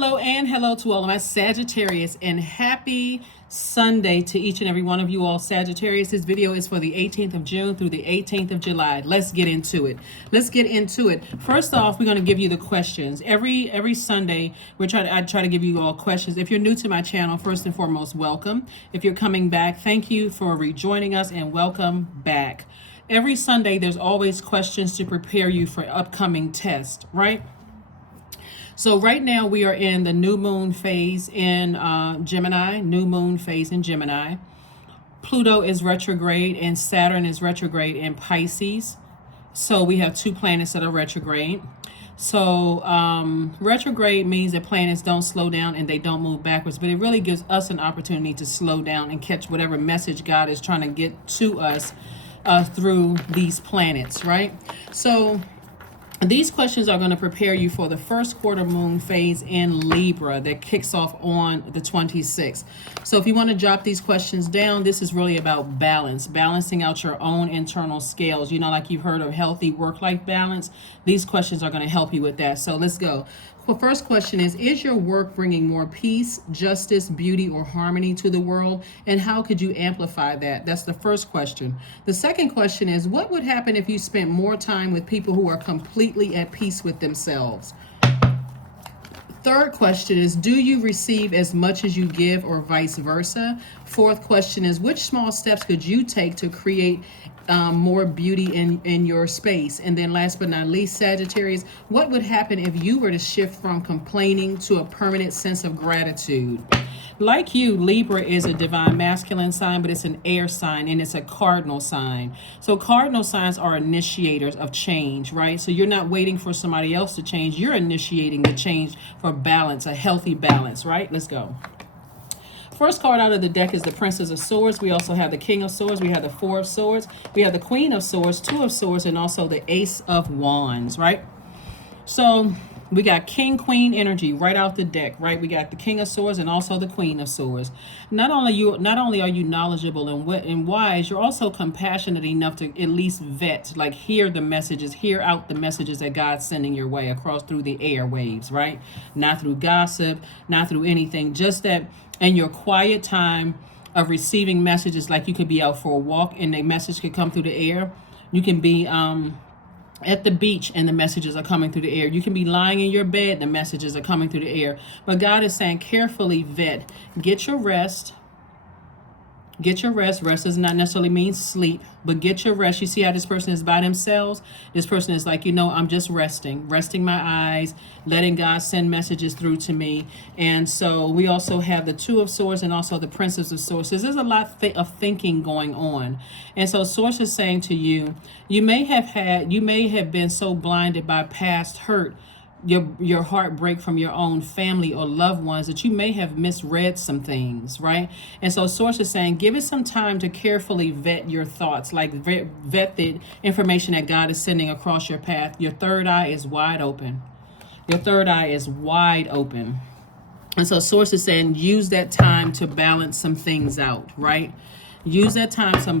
hello to all of my Sagittarius, and happy Sunday to each and every one of you all Sagittarius. This video is for the 18th of June through the 18th of July. Let's get into it. First off, we're going to give you the questions. Every Sunday, I try to give you all questions. If you're new to my channel, first and foremost, welcome. If you're coming back, thank you for rejoining us and welcome back. Every Sunday, there's always questions to prepare you for upcoming tests, right? So right now we are in the new moon phase in Gemini, Pluto is retrograde and Saturn is retrograde in Pisces. So we have two planets that are retrograde. So retrograde means that planets don't slow down and they don't move backwards, but it really gives us an opportunity to slow down and catch whatever message God is trying to get to us through these planets, right? So these questions are going to prepare you for the first quarter moon phase in Libra that kicks off on the 26th. So if you want to jot these questions down, this is really about balance, balancing out your own internal scales. You know, like you've heard of healthy work-life balance. These questions are going to help you with that. So let's go. The first question is your work bringing more peace, justice, beauty, or harmony to the world? And how could you amplify that? That's the first question. The second question is, what would happen if you spent more time with people who are completely at peace with themselves? Third question is, do you receive as much as you give or vice versa? Fourth question is, which small steps could you take to create more beauty in your space? And then last but not least, Sagittarius, what would happen if you were to shift from complaining to a permanent sense of gratitude? Like you, Libra is a divine masculine sign, but it's an air sign and it's a cardinal sign. So cardinal signs are initiators of change, right? So you're not waiting for somebody else to change. You're initiating the change for balance, a healthy balance, right? Let's go. First card out of the deck is the Princess of Swords. We also have the King of Swords. We have the Four of Swords. We have the Queen of Swords, Two of Swords, and also the Ace of Wands, right? So we got King, Queen energy right out the deck, right? We got the King of Swords and also the Queen of Swords. Not only are you knowledgeable and wise, you're also compassionate enough to at least vet, like hear out the messages that God's sending your way across through the airwaves, right? Not through gossip, not through anything, just that in your quiet time of receiving messages, like you could be out for a walk and a message could come through the air. You can be at the beach and the messages are coming through the air. You can be lying in your bed, the messages are coming through the air. But God is saying, carefully vet, get your rest. Get your rest. Rest does not necessarily mean sleep, but get your rest. You see how this person is by themselves? This person is like, I'm just resting my eyes, letting God send messages through to me. And so we also have the Two of Swords and also the Princess of Swords. So there's a lot of thinking going on. And so Source is saying to you, you may have been so blinded by past hurt, your heartbreak from your own family or loved ones, that you may have misread some things, right? And so Source is saying, give it some time to carefully vet your thoughts, like vet the information that God is sending across your path. Your third eye is wide open. And so Source is saying, use that time to balance some things out, right? Use that time to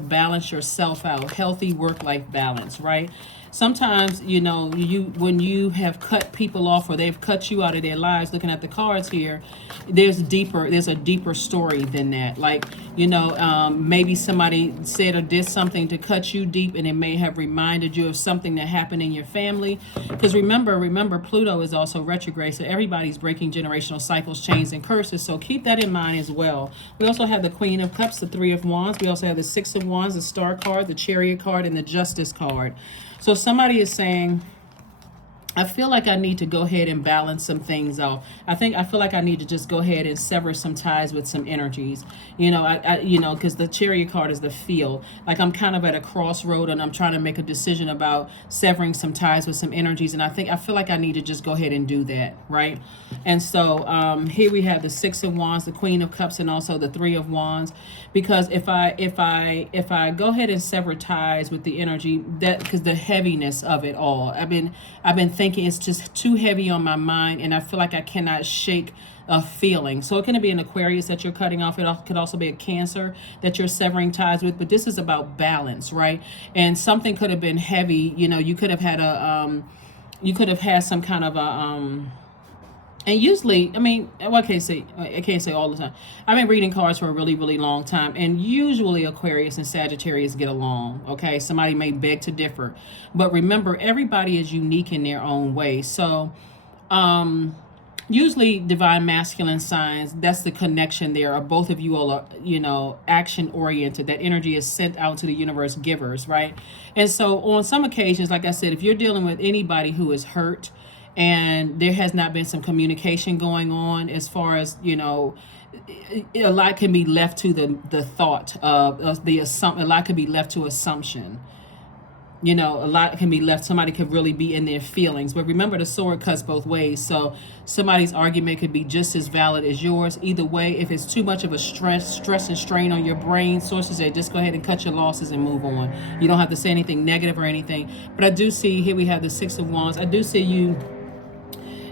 balance yourself out. Healthy work-life balance, right? Sometimes, when you have cut people off or they've cut you out of their lives, looking at the cards here, there's a deeper story than that. Like, maybe somebody said or did something to cut you deep, and it may have reminded you of something that happened in your family. Because remember, Pluto is also retrograde, so everybody's breaking generational cycles, chains, and curses. So keep that in mind as well. We also have the Queen of Cups, the Three of Wands. We also have the Six of Wands, the Star card, the Chariot card, and the Justice card. So somebody is saying, I feel like I need to go ahead and balance some things out. I feel like I need to just go ahead and sever some ties with some energies. Because the Chariot card is the field. Like I'm kind of at a crossroad and I'm trying to make a decision about severing some ties with some energies. And I feel like I need to just go ahead and do that, right? And so here we have the Six of Wands, the Queen of Cups, and also the Three of Wands. Because if I go ahead and sever ties with the energy, because the heaviness of it all, I've been thinking it's just too heavy on my mind, and I feel like I cannot shake a feeling. So it can be an Aquarius that you're cutting off. It could also be a Cancer that you're severing ties with. But this is about balance, right? And something could have been heavy. You could have had some kind of a And usually, I mean, well, I can't say all the time. I've been reading cards for a really, really long time, and usually Aquarius and Sagittarius get along. Okay, somebody may beg to differ, but remember, everybody is unique in their own way. So, usually divine masculine signs, that's the connection there, or both of you all are, you know, action oriented. That energy is sent out to the universe, givers, right? And so on some occasions, like I said, if you're dealing with anybody who is hurt and there has not been some communication going on, as far as, you know, a lot can be left to the thought of the assumption. A lot can be left to assumption. You know, a lot can be left. Somebody could really be in their feelings. But remember, the sword cuts both ways. So somebody's argument could be just as valid as yours. Either way, if it's too much of a stress and strain on your brain, sources say just go ahead and cut your losses and move on. You don't have to say anything negative or anything. But I do see, here we have the Six of Wands. I do see you,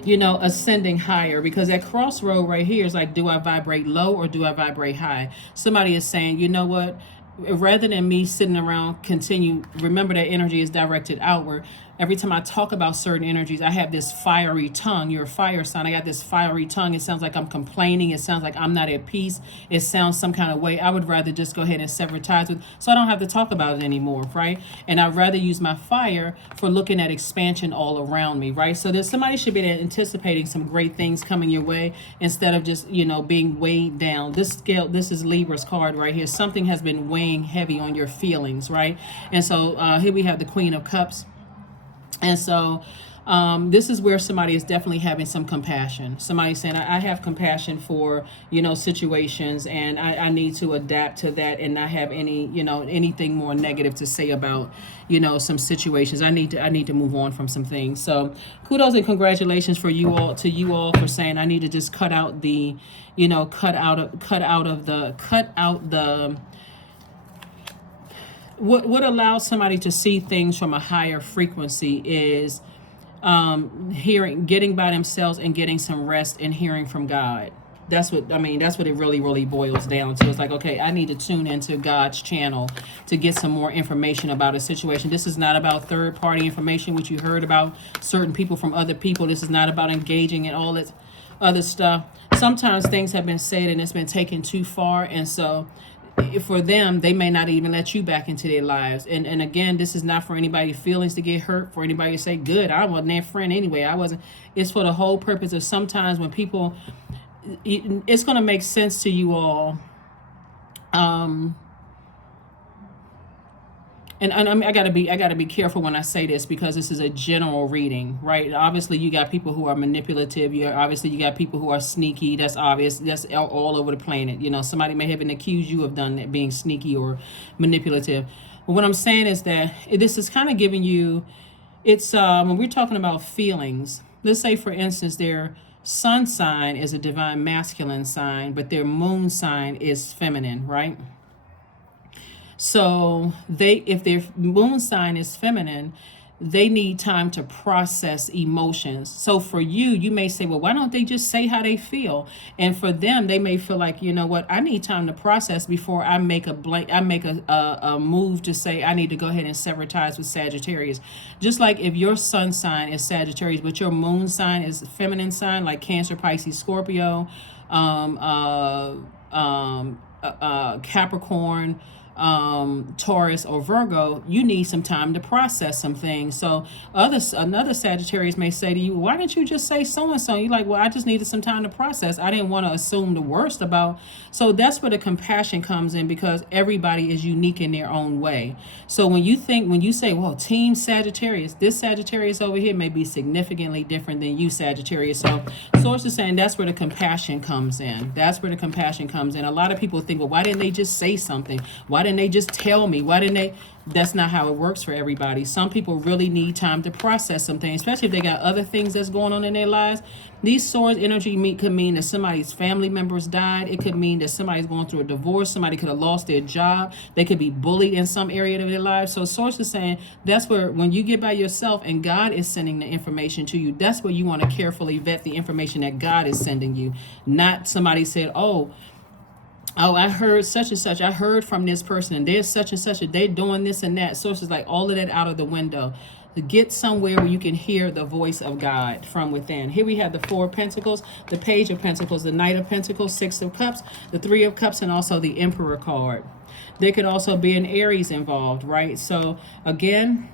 you know, ascending higher, because that crossroad right here is like, do I vibrate low or do I vibrate high? Somebody is saying, you know what? Rather than me sitting around, continue, remember that energy is directed outward. Every time I talk about certain energies, I have this fiery tongue. You're a fire sign. I got this fiery tongue. It sounds like I'm complaining. It sounds like I'm not at peace. It sounds some kind of way. I would rather just go ahead and sever ties with, so I don't have to talk about it anymore, right? And I'd rather use my fire for looking at expansion all around me, right? So there's somebody should be anticipating some great things coming your way instead of just, you know, being weighed down. This is Libra's card right here. Something has been weighing heavy on your feelings, right? And so here we have the Queen of Cups. And so this is where somebody is definitely having some compassion. Somebody saying, I have compassion for, you know, situations, and I need to adapt to that and not have any, you know, anything more negative to say about, you know, some situations. I need to move on from some things. So kudos and congratulations for you all, to you all, for saying I need to just cut out the, you know, cut out the what allows somebody to see things from a higher frequency is getting by themselves and getting some rest and hearing from God. That's what, I mean, that's what it really, really boils down to. It's like, okay, I need to tune into God's channel to get some more information about a situation. This is not about third-party information, which you heard about certain people from other people. This is not about engaging in all that other stuff. Sometimes things have been said and it's been taken too far, and so for them, they may not even let you back into their lives. And again, this is not for anybody's feelings to get hurt, for anybody to say, good, I wasn't their friend anyway. I wasn't. It's for the whole purpose of, sometimes when people, it's going to make sense to you all. And I mean, I gotta be careful when I say this, because this is a general reading, right? Obviously, you got people who are manipulative. You got people who are sneaky. That's obvious. That's all over the planet. You know, somebody may have been accused you of being sneaky or manipulative. But what I'm saying is that this is kind of giving you, it's when we're talking about feelings. Let's say, for instance, their sun sign is a divine masculine sign, but their moon sign is feminine, right? So if their moon sign is feminine, they need time to process emotions. So for you, you may say, well, why don't they just say how they feel? And for them, they may feel like, you know what, I need time to process before I make a move to say I need to go ahead and sever ties with Sagittarius. Just like if your sun sign is Sagittarius, but your moon sign is feminine sign, like Cancer, Pisces, Scorpio, Capricorn, Taurus or Virgo, you need some time to process some things. So another Sagittarius may say to you, why didn't you just say so and so? You're like, well, I just needed some time to process. I didn't want to assume the worst about. So that's where the compassion comes in, because everybody is unique in their own way. So when you say, well, team Sagittarius, this Sagittarius over here may be significantly different than you, Sagittarius. So source is saying that's where the compassion comes in. That's where the compassion comes in. A lot of people think, well, why didn't they just say something? Why didn't they just tell me? Why didn't they? That's not how it works for everybody. Some people really need time to process some things, especially if they got other things that's going on in their lives. These swords energy could mean that somebody's family members died. It could mean that somebody's going through a divorce. Somebody could have lost their job. They could be bullied in some area of their lives. So source is saying that's where, when you get by yourself and God is sending the information to you, that's where you want to carefully vet the information that God is sending you. Not somebody said, oh, I heard such and such. I heard from this person, and there's such and such. They're doing this and that. Sources like all of that out of the window. get somewhere where you can hear the voice of God from within. Here we have the Four of Pentacles, the Page of Pentacles, the Knight of Pentacles, Six of Cups, the Three of Cups, and also the Emperor card. There could also be an Aries involved, right? So again,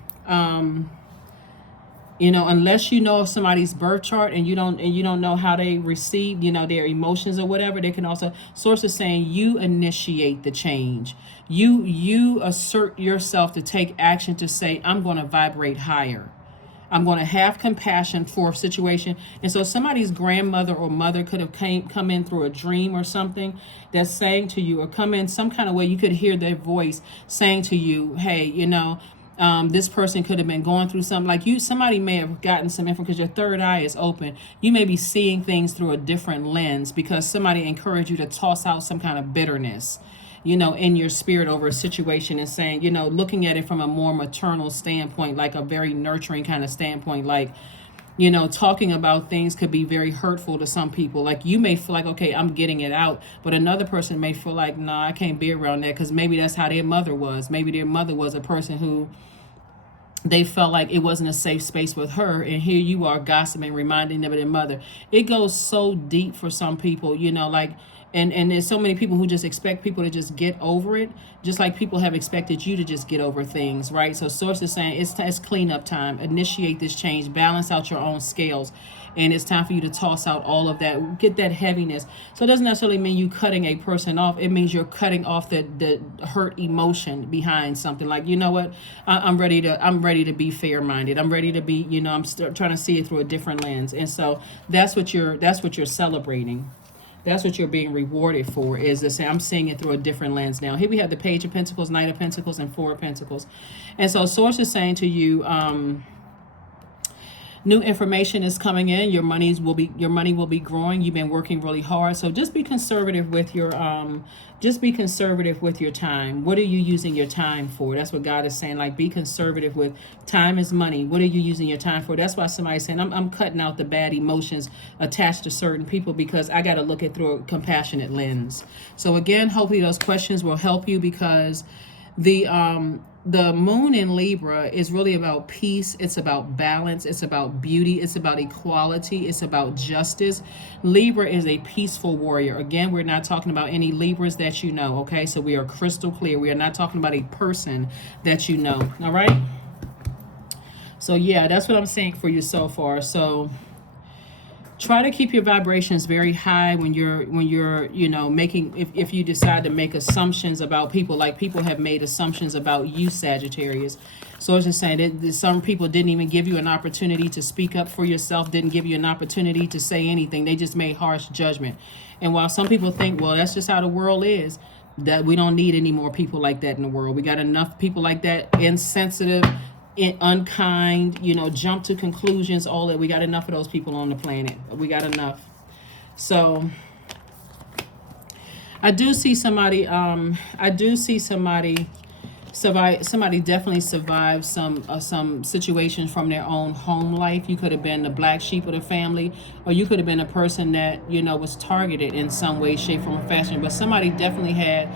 you know, unless you know somebody's birth chart and you don't know how they receive, you know, their emotions or whatever, they can also, source is saying you initiate the change. You assert yourself to take action to say, I'm going to vibrate higher. I'm going to have compassion for a situation. And so somebody's grandmother or mother could have come in through a dream or something that's saying to you, or come in some kind of way, you could hear their voice saying to you, hey, you know, this person could have been going through something. Like somebody may have gotten some info because your third eye is open. You may be seeing things through a different lens because somebody encouraged you to toss out some kind of bitterness, you know, in your spirit over a situation, and saying, you know, looking at it from a more maternal standpoint, like a very nurturing kind of standpoint, like, you know, talking about things could be very hurtful to some people. Like you may feel like, okay, I'm getting it out, but another person may feel like, nah, I can't be around that, because maybe that's how their mother was. Maybe their mother was a person who they felt like it wasn't a safe space with her, and here you are gossiping, reminding them of their mother. It goes so deep for some people, you know, like, and there's so many people who just expect people to just get over it, just like people have expected you to just get over things, right? So source is saying it's cleanup time. Initiate this change, balance out your own scales, and it's time for you to toss out all of that, get that heaviness. So it doesn't necessarily mean you cutting a person off. It means you're cutting off the hurt emotion behind something. Like, you know what, I'm ready to be fair-minded. I'm ready to be, you know, I'm trying to see it through a different lens. And so that's what you're celebrating. That's what you're being rewarded for, is to say, I'm seeing it through a different lens now. Here we have the Page of Pentacles, Knight of Pentacles, and Four of Pentacles. And so source is saying to you, new information is coming in. Your money will be growing. You've been working really hard. So just be conservative with your time. What are you using your time for? That's what God is saying. Like, be conservative with time is money. What are you using your time for? That's why somebody's saying, I'm cutting out the bad emotions attached to certain people, because I got to look at through a compassionate lens. So again, hopefully those questions will help you, because the moon in Libra is really about peace. It's about balance. It's about beauty. It's about equality. It's about justice. Libra is a peaceful warrior. Again, we're not talking about any Libras that you know, okay? So we are crystal clear. We are not talking about a person that you know, all right? So yeah, that's what I'm saying for you so far. So try to keep your vibrations very high when you're you know, making, if you decide to make assumptions about people, like people have made assumptions about you, Sagittarius. So I was just saying that some people didn't even give you an opportunity to speak up for yourself, didn't give you an opportunity to say anything. They just made harsh judgment. And while some people think, well, that's just how the world is, that we don't need any more people like that in the world. We got enough people like that, insensitive, unkind, you know, jump to conclusions, all that. We got enough of those people on the planet. We got enough. So I do see somebody somebody definitely survived some situations from their own home life. You could have been the black sheep of the family, or you could have been a person that, you know, was targeted in some way, shape, form, or fashion. But somebody definitely had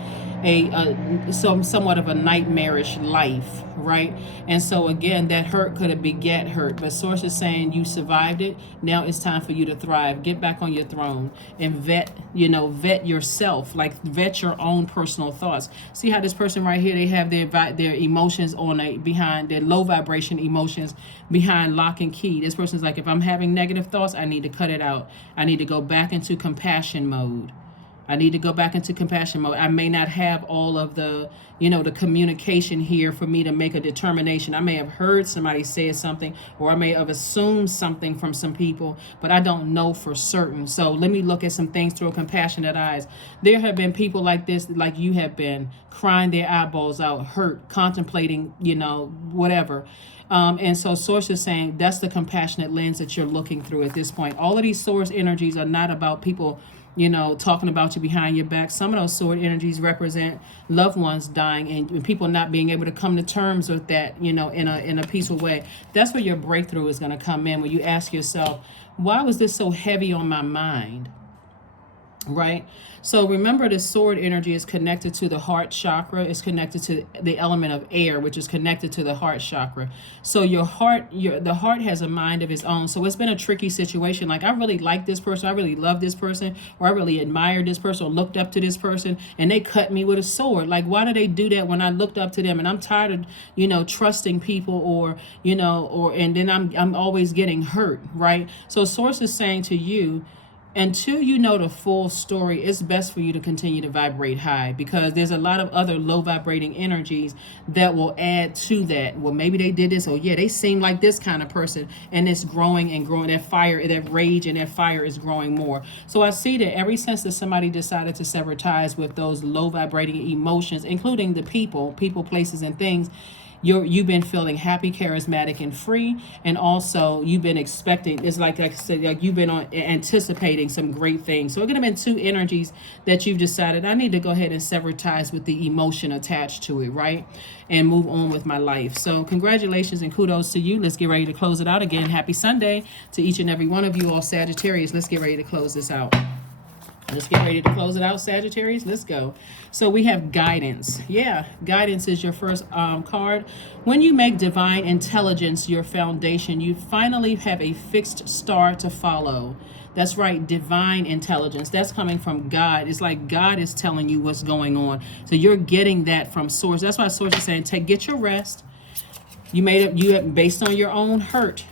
somewhat of a nightmarish life, right? And so again, that hurt could have beget hurt. But source is saying you survived it. Now it's time for you to thrive. Get back on your throne and vet yourself, like vet your own personal thoughts. See how this person right here, they have their emotions behind their low vibration emotions behind lock and key. This person's like, if I'm having negative thoughts, I need to cut it out. I need to go back into compassion mode. I may not have all of the, you know, the communication here for me to make a determination. I may have heard somebody say something, or I may have assumed something from some people, but I don't know for certain. So let me look at some things through compassionate eyes. There have been people like this, like you have been, crying their eyeballs out, hurt, contemplating, you know, whatever. And so source is saying that's the compassionate lens that you're looking through at this point. All of these source energies are not about people, you know, talking about you behind your back. Some of those sword energies represent loved ones dying and people not being able to come to terms with that, you know, in a peaceful way. That's where your breakthrough is going to come in, when you ask yourself, why was this so heavy on my mind? right? So remember, the sword energy is connected to the heart chakra. It's connected to the element of air, which is connected to the heart chakra. So your heart, the heart has a mind of its own. So it's been a tricky situation. Like, I really like this person, I really love this person, or I really admired this person, or looked up to this person, and they cut me with a sword. Like, why do they do that when I looked up to them? And I'm tired of, trusting people, or and then I'm always getting hurt, right? So source is saying to you, until you know the full story, it's best for you to continue to vibrate high, because there's a lot of other low vibrating energies that will add to that. Well, maybe they did this, or yeah, they seem like this kind of person, and it's growing and growing. That fire, that rage and that fire is growing more. So I see that ever since that somebody decided to sever ties with those low vibrating emotions, including the people, places, and things, you've been feeling happy, charismatic, and free, and also you've been expecting. It's like I said, like you've been anticipating some great things. So it could have been two energies that you've decided, I need to go ahead and sever ties with the emotion attached to it, right, and move on with my life. So congratulations and kudos to you. Let's get ready to close it out. Again, happy Sunday to each and every one of you, all Sagittarius. Let's get ready to close this out. Let's get ready to close it out, Sagittarius. Let's go. So we have guidance. Yeah, guidance is your first card. When you make divine intelligence your foundation, you finally have a fixed star to follow. That's right, divine intelligence. That's coming from God. It's like God is telling you what's going on. So you're getting that from Source. That's why Source is saying, get your rest. You made it, based on your own hurt.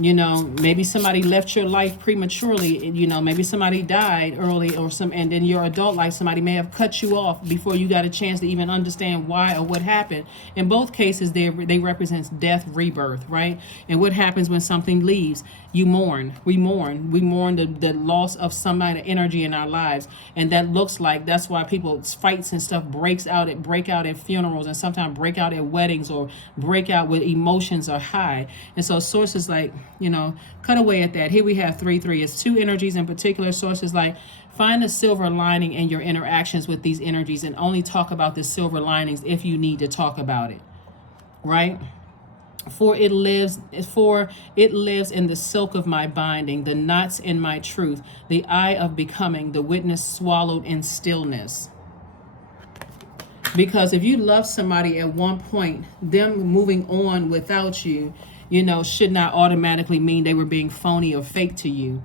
Maybe somebody left your life prematurely. Maybe somebody died early, and in your adult life, somebody may have cut you off before you got a chance to even understand why or what happened. In both cases, they represent death, rebirth, right? And what happens when something leaves? You mourn. We mourn. We mourn the loss of somebody, energy in our lives, and that's why people's fights and stuff break out at funerals, and sometimes break out at weddings, or break out when emotions are high. And so sources like, cut away at that. Here we have 3-3. It's two energies in particular. Sources like, find the silver lining in your interactions with these energies, and only talk about the silver linings if you need to talk about it, right? For it lives in the silk of my binding, the knots in my truth, the eye of becoming, the witness swallowed in stillness. Because if you love somebody at one point, them moving on without you, should not automatically mean they were being phony or fake to you.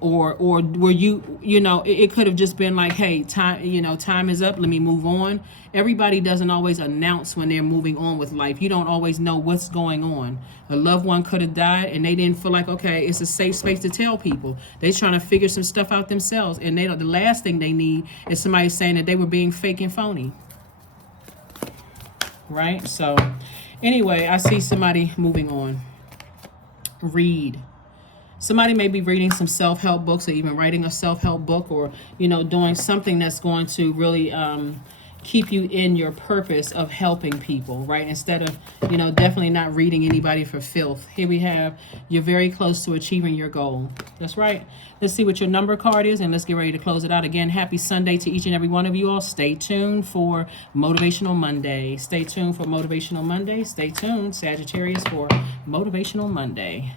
Or were you, it could have just been like, hey, time is up, let me move on. Everybody doesn't always announce when they're moving on with life. You don't always know what's going on. A loved one could have died, and they didn't feel like, okay, it's a safe space to tell people. They're trying to figure some stuff out themselves, and the last thing they need is somebody saying that they were being fake and phony, right? So anyway, I see somebody moving on. Read. Somebody may be reading some self-help books, or even writing a self-help book, or, doing something that's going to really keep you in your purpose of helping people, right? Instead of, definitely not reading anybody for filth. Here we have, you're very close to achieving your goal. That's right. Let's see what your number card is, and let's get ready to close it out. Again, happy Sunday to each and every one of you all. Stay tuned for Motivational Monday. Stay tuned for Motivational Monday. Stay tuned, Sagittarius, for Motivational Monday.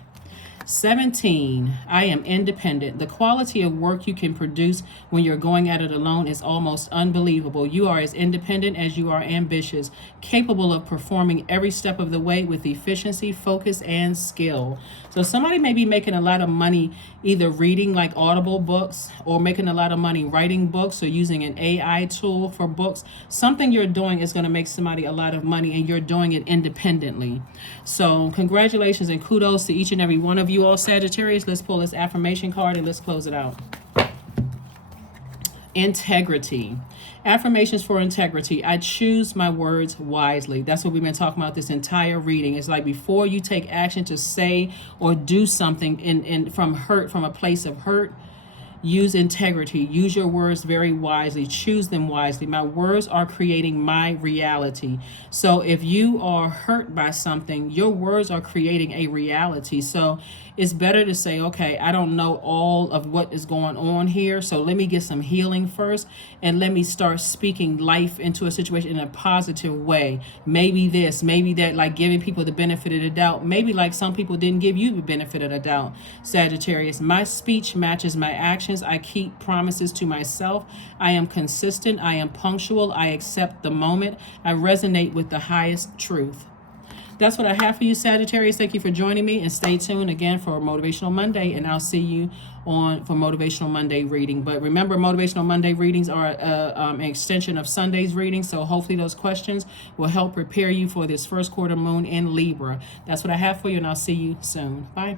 17, I am independent. The quality of work you can produce when you're going at it alone is almost unbelievable. You are as independent as you are ambitious, capable of performing every step of the way with efficiency, focus, and skill. So somebody may be making a lot of money either reading like Audible books, or making a lot of money writing books, or using an AI tool for books. Something you're doing is going to make somebody a lot of money, and you're doing it independently. So congratulations and kudos to each and every one of you all, Sagittarius. Let's pull this affirmation card and let's close it out. Integrity. Affirmations for integrity. I choose my words wisely. That's what we've been talking about this entire reading. It's like, before you take action to say or do something from a place of hurt, use integrity. Use your words very wisely. Choose them wisely. My words are creating my reality. So if you are hurt by something, your words are creating a reality. So it's better to say, okay, I don't know all of what is going on here, so let me get some healing first, and let me start speaking life into a situation in a positive way. Maybe this, maybe that, like giving people the benefit of the doubt. Maybe like some people didn't give you the benefit of the doubt, Sagittarius. My speech matches my action. actions. I keep promises to myself. I am consistent. I am punctual. I accept the moment. I resonate with the highest truth. That's what I have for you, Sagittarius. Thank you for joining me, and stay tuned again for Motivational Monday, and I'll see you on for Motivational Monday reading. But remember, Motivational Monday readings are an extension of Sunday's reading, so hopefully those questions will help prepare you for this first quarter moon in Libra. That's what I have for you, and I'll see you soon. Bye.